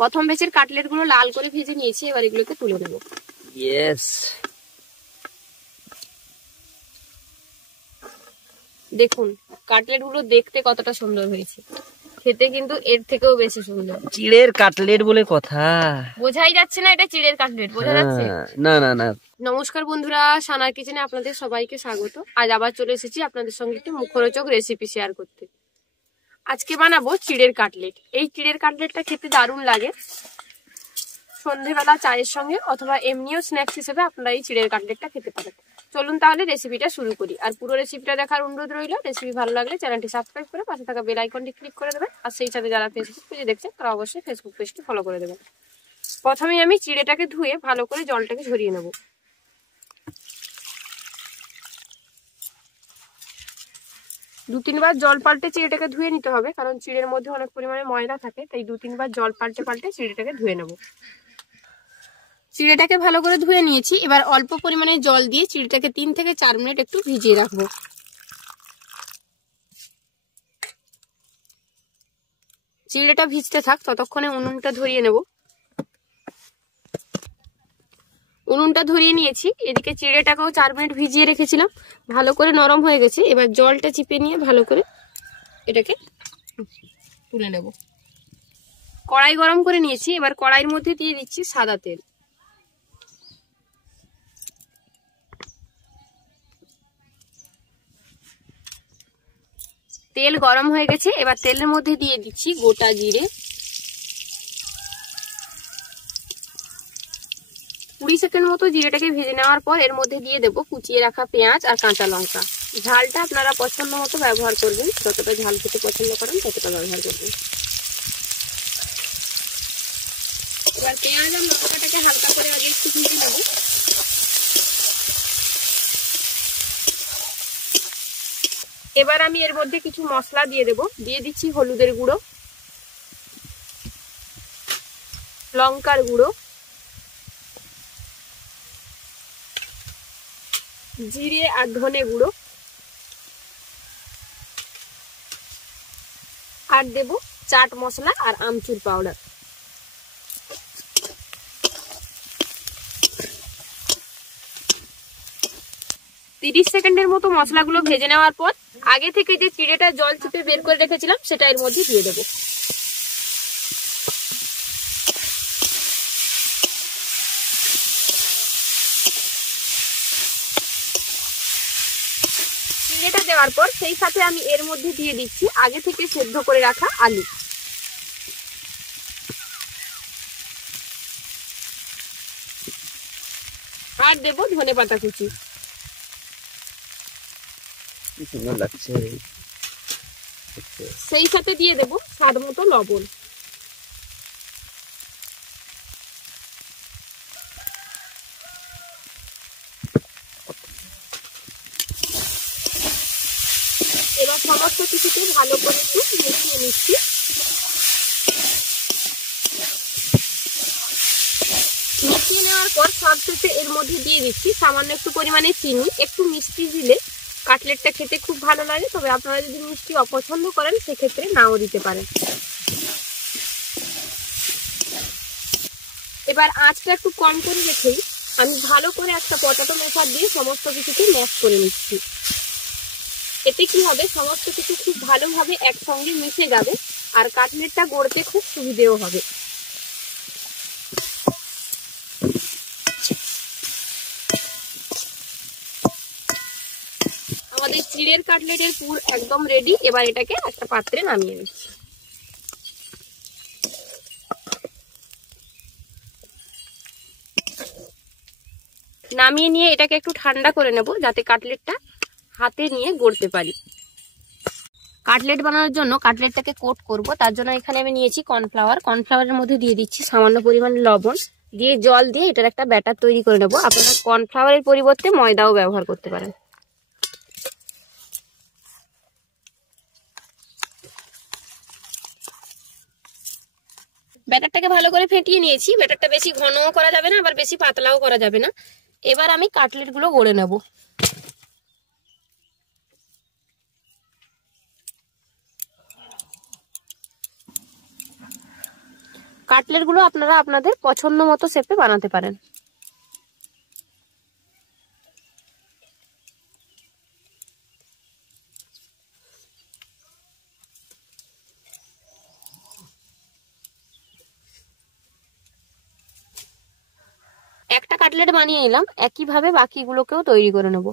প্রথম ব্যাচের কাটলেট গুলো লাল করে ভেজে নিয়েছি, এবার এগুলোকে তুলে নেব। ইয়েস, দেখুন কাটলেট গুলো দেখতে কতটা সুন্দর হয়েছে, খেতে কিন্তু এর থেকেও বেশি সুন্দর। চিড়ের কাটলেট বলে কথা, বোঝাই যাচ্ছে না এটা চিড়ের কাটলেট, বোঝা যাচ্ছে? না না না। নমস্কার বন্ধুরা, সানার কিচেনে আপনাদের সবাইকে স্বাগত। আজ আবার চলে এসেছি আপনাদের সঙ্গে একটি মুখরোচক রেসিপি শেয়ার করতে। আজকে বানাবো চিড়ের কাটলেট। এই চিড়ের কাটলেটটা খেতে দারুণ লাগে, সন্ধেবেলা চায়ের সঙ্গে অথবা এমনিও স্ন্যাক্স হিসেবে আপনারা এই চিড়ের কাটলেটটা খেতে পারেন। চলুন তাহলে রেসিপিটা শুরু করি। আর পুরো রেসিপিটা দেখার অনুরোধ রইল। রেসিপি ভালো লাগলে চ্যানেলটি সাবস্ক্রাইব করে পাশে থাকা বেল আইকনটি ক্লিক করে দেবেন। আর সেই সাথে যারা ফেসবুক পেজে দেখছেন তারা অবশ্যই ফেসবুক পেজটি ফলো করে দেবেন। প্রথমেই আমি চিড়েটাকে ধুয়ে ভালো করে জলটাকে ঝরিয়ে নেব। দু তিনবার জল পাল্টে চিড়েটাকে ধুয়ে নিতে হবে, কারণ চিড়ের মধ্যে অনেক পরিমাণে ময়দা থাকে, তাই দু তিনবার জল পাল্টে পাল্টে চিড়েটাকে ধুয়ে নেব। চিড়েটাকে ভালো করে ধুয়ে নিয়েছি, এবার অল্প পরিমাণে জল দিয়ে চিড়েটাকে 3 থেকে 4 মিনিট একটু ভিজিয়ে রাখবো। চিড়েটা ভিজতে থাক, ততক্ষণে উনুনটা ধরিয়ে নেব। উনুনটা ধরিয়ে নিয়েছি, এদিকে চিড়েটাকেও 4 মিনিট ভিজিয়ে রেখেছিলাম, ভালো করে নরম হয়ে গেছে। এবার জলটা চিপে নিয়ে ভালো করে এটাকে তুলে নেব। কড়াই গরম করে নিয়েছি, এবার কড়াইয়ের মধ্যে দিয়ে দিচ্ছি সাদা তেল। তেল গরম হয়ে গেছে, এবার তেলের মধ্যে দিয়ে দিচ্ছি গোটা জিরে। 20 সেকেন্ড মতো জিরেটাকে ভেজে নেওয়ার পর এর মধ্যে দিয়ে দেবো কুচিয়ে রাখা পেঁয়াজ আর কাঁচা লঙ্কা। ঝালটা আপনারা পছন্দ মতো ব্যবহার করবেন, যতটা ঝাল খেতে পছন্দ করেন ততটা ব্যবহার করবেন। এবার পেঁয়াজ আর লঙ্কাটাকে হালকা করে আগে একটু ভেজে নেব। এবার আমি এর মধ্যে কিছু মশলা দিয়ে দেব। দিয়ে দিচ্ছি হলুদের গুঁড়ো, লঙ্কার গুঁড়ো, জিরে আর ধনে গুঁড়ো, আর দেব চাট মশলা আর আমচুর পাউডার। তিরিশ সেকেন্ডের মতো মশলাগুলো ভেজে নেওয়ার পর আগে থেকে যে চিড়েটা জল চিপে বের করে রেখেছিলাম সেটা এর মধ্যে দিয়ে দেবো। চিড়েটা দেওয়ার পর সেই সাথে আমি এর মধ্যে দিয়ে দিচ্ছি আগে থেকে সেদ্ধ করে রাখা আলু। আর দেব ধনেপাতা কুচি। সুন্দর লাগছে। সেই সাথে দিয়ে দেব স্বাদ মতো লবণ। এবার সমস্ত কিছুকে ভালো করে একটু মিশিয়ে নিচ্ছি। মিশিয়ে নেওয়ার পর সবশেষে এর মধ্যে দিয়ে দিচ্ছি সামান্য একটু পরিমাণে চিনি। একটু মিষ্টি দিলে কাটলেটটা খেতে খুব ভালো লাগে, তবে আপনারা যদি মিষ্টি অপছন্দ করেন সেক্ষেত্রে নাও দিতে পারেন। এবার আঁচটা একটু কম করে রেখেই আমি ভালো করে একটা পটাটো মেশার দিয়ে সমস্ত কিছুকে ম্যাশ করে নিচ্ছি। এতে কি হবে, সমস্ত কিছু খুব ভালোভাবে একসঙ্গে মিশে যাবে আর কাটলেটটা গড়তে খুব সুবিধেও হবে। আমাদের চিড়ের কাটলেটের পুর একদম রেডি। এবার এটাকে একটা পাত্রে নামিয়ে নিচ্ছি। নামিয়ে নিয়ে এটাকে একটু ঠান্ডা করে নেব, যাতে কাটলেটটা হাতে নিয়ে গড়তে পারি। কাটলেট বানানোর জন্য কাটলেটটাকে কোট করব, তার জন্য এখানে আমি নিয়েছি কর্নফ্লাওয়ার। কর্নফ্লাওয়ারের মধ্যে দিয়ে দিচ্ছি সামান্য পরিমাণে লবণ, দিয়ে জল দিয়ে এটার একটা ব্যাটার তৈরি করে নেব। আপনারা কর্নফ্লাওয়ারের পরিবর্তে ময়দাও ব্যবহার করতে পারেন। ব্যাটারটাকে ভালো করে ফেটিয়ে নিয়েছি। ব্যাটারটা বেশি ঘনও করা যাবে না, আবার বেশি পাতলাও করা যাবে না। এবার আমি কাটলেটগুলো গড়ে নেব। কাটলেট গুলো আপনারা আপনাদের পছন্দ মতো শেপে বানাতে পারেন। একটা কাটলেট বানিয়ে নিলাম, একইভাবে বাকিগুলোকেও তৈরি করে নেব।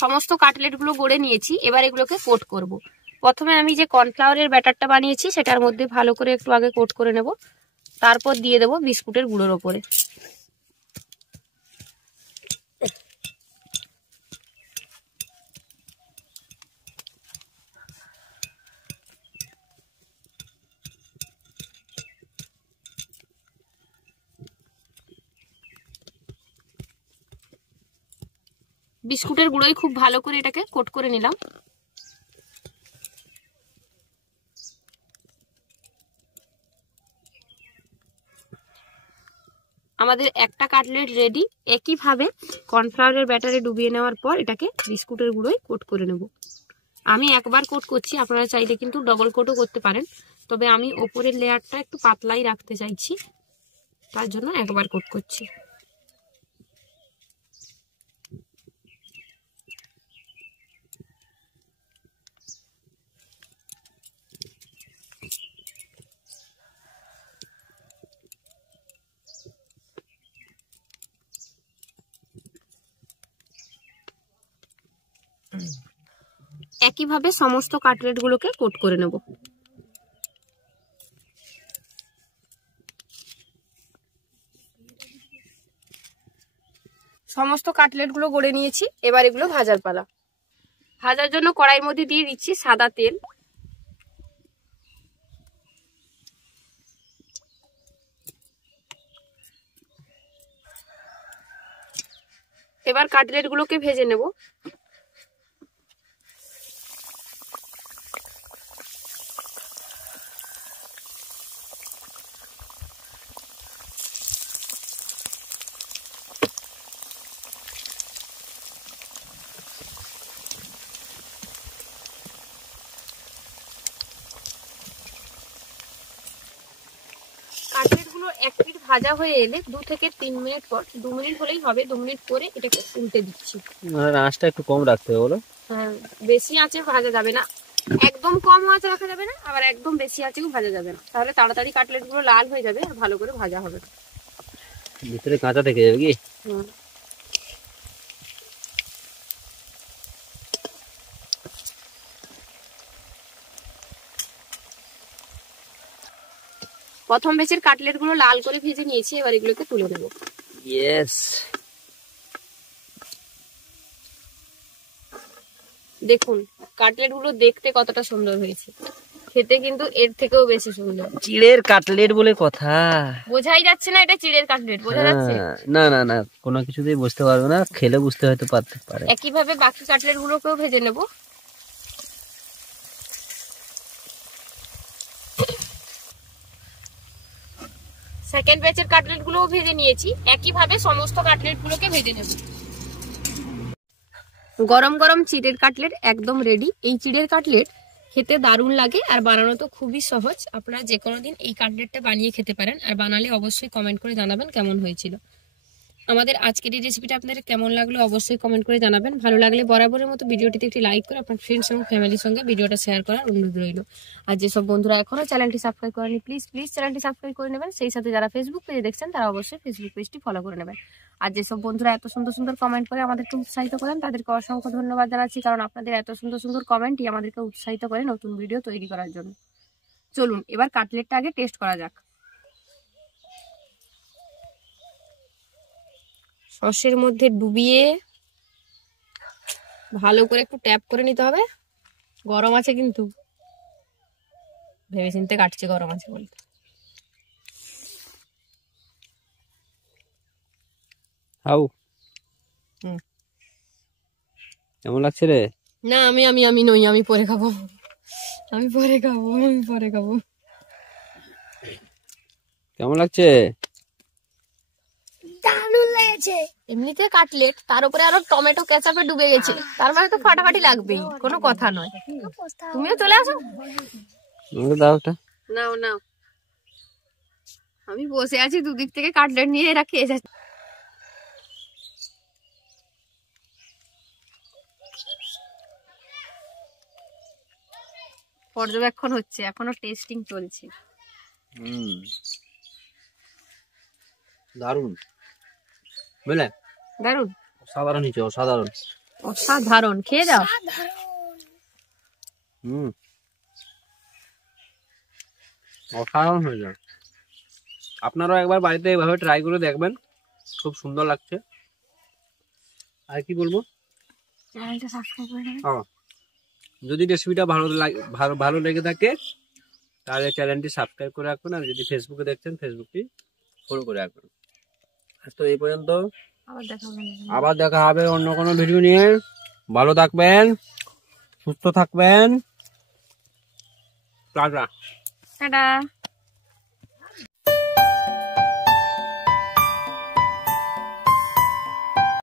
সমস্ত কাটলেট গুলো গড়ে নিয়েছি, এবার এগুলোকে কোট করব। প্রথমে আমি যে কর্নফ্লাওয়ারের ব্যাটারটা বানিয়েছি সেটার মধ্যে ভালো করে একটু আগে কোট করে নেব, তারপর দিয়ে দেব বিস্কুটের গুঁড়োর ওপরে। বিস্কুটের গুঁড়োই খুব ভালো করে এটাকে কোট করে নিলাম। আমাদের একটা কাটলেট রেডি। একইভাবে কর্নফ্লাওয়ারের ব্যাটারে ডুবিয়ে নেওয়ার পর এটাকে বিস্কুটের গুঁড়োয় কোট করে নেব। আমি একবার কোট করছি, আপনারা চাইলে কিন্তু ডবল কোটও করতে পারেন, তবে আমি ওপরের লেয়ারটা একটু পাতলাই রাখতে চাইছি, তার জন্য একবার কোট করছি। একইভাবে সমস্ত কাটলেট গুলোকে কোট করে নেব। সমস্ত কাটলেট গুলো গড়ে নিয়েছি, এবার এগুলো ভাজার পালা। ভাজার জন্য কড়াইয়ের মধ্যে দিয়ে দিচ্ছি সাদা তেল। এবার কাটলেট গুলোকে ভেজে নেব। কাটলেট গুলো এক পিঠ ভাজা হয়ে এলে 2 থেকে 3 মিনিট পর, 2 মিনিট হলেই হবে, 2 মিনিট পরে এটাকে উল্টে দিচ্ছি। আঁচটা একটু কম রাখতে হবে বলো। হ্যাঁ, বেশি আঁচে ভাজা যাবে না, একদম কম আঁচে রাখা যাবে না, আবার একদম বেশি আঁচেও ভাজা যাবে না, তাহলে তাড়াতাড়ি কাটলেট গুলো লাল হয়ে যাবে আর ভালো করে ভাজা হবে। ভিতরে কাঁচা থেকে যাবে কি? প্রথম ব্যাচের কাটলেট গুলো লাল করে ভেজে নিয়েছি, এবার এগুলোকে তুলে নেব। ইয়েস। দেখুন কাটলেট গুলো দেখতে কতটা সুন্দর হয়েছে, খেতে কিন্তু এর থেকেও বেশি সুন্দর। চিড়ের কাটলেট বলে কথা। বোঝাই যাচ্ছে না এটা চিড়ের কাটলেট, বোঝা যাচ্ছে? না না না, কোনো কিছুতেই বুঝতে পারবে না, খেলে বুঝতে হয়তো পারতে পারে। একইভাবে বাকি কাটলেট গুলোকেও ভেজে নেব। সেকেন্ড ব্যাচের কাটলেট গুলোও ভেজে নিয়েছি, একইভাবে সমস্ত কাটলেট গুলোকে ভেজে নেব। গরম গরম চিড়ের কাটলেট একদম রেডি। এই চিড়ের কাটলেট খেতে দারুণ লাগে আর বানানো তো খুবই সহজ। আপনারা যে কোনো দিন এই কাটলেটটা বানিয়ে খেতে পারেন, আর বানালে অবশ্যই কমেন্ট করে জানাবেন কেমন হয়েছিল। আমাদের আজকের এই রেসিপিটা আপনাদের কেমন লাগলো অবশ্যই কমেন্ট করে জানাবেন। ভালো লাগলে বরাবরের মতো ভিডিওটিতে একটি লাইক করে আপনার ফ্রেন্ডস এবং ফ্যামিলির সঙ্গে ভিডিওটা শেয়ার করার অনুরোধ রইল। আর যেসব বন্ধুরা এখনো চ্যানেলটি সাবস্ক্রাইব করেনি প্লিজ চ্যানেলটি সাবস্ক্রাইব করে নেবেন। সেই সাথে যারা ফেসবুক পেজে দেখছেন তারা অবশ্যই ফেসবুক পেজটি ফলো করে নেবেন। আর যেসব বন্ধুরা এত সুন্দর সুন্দর কমেন্ট করে আমাদেরকে উৎসাহিত করেন তাদেরকে অসংখ্য ধন্যবাদ জানাচ্ছি, কারণ আপনাদের এত সুন্দর সুন্দর কমেন্টই আমাদেরকে উৎসাহিত করে নতুন ভিডিও তৈরি করার জন্য। চলুন এবার কাটলেটটা আগে টেস্ট করা যাক। সসের মধ্যে ডুবিয়ে ভালো করে একটু ট্যাপ করে নিতে হবে। গরম আছে কিন্তু, ভেবে চিন্তে কাটছে গরম আছে বলে। কেমন লাগছে রে? না আমি নই, আমি পরে খাবো, আমি পরে খাবো। কেমন লাগছে? দারুণ লেগেছে। এমনিতে কাটলেট, তার উপরে আরো টমেটো কেচাপে ডুবে গেছে, তার মানে তো ফাটাফাটি লাগবেই, কোনো কথা নয়। তুমিও চলে আসো। আমাকে দাও একটা। নাও নাও, আমি বসে আছি দুদিক থেকে কাটলেট নিয়ে, এরা খেয়ে যাচ্ছে। পর্যবেক্ষণ হচ্ছে, এখনো টেস্টিং চলছে। দারুন বুঝলে, দারুন, সাধারণ হিসেবে অসাধারণ। অসাধারণ, খেয়ে যাও। অসাধারণ হয়ে যায়। আপনারাও একবার বাড়িতে এইভাবে ট্রাই করে দেখবেন, খুব সুন্দর লাগছে। আর কি বলবো, যদি রেসিপিটা ভালো লেগে থাকে তাহলে চ্যানেলটি সাবস্ক্রাইব করে রাখবেন, আর যদি ফেসবুকে দেখছেন ফেসবুকটি ফলো করে রাখবেন। তো এই পর্যন্ত, আবার দেখা হবে অন্য কোনো ভিডিও নিয়ে। ভালো থাকবেন, সুস্থ থাকবেন। টাটা। টাটা।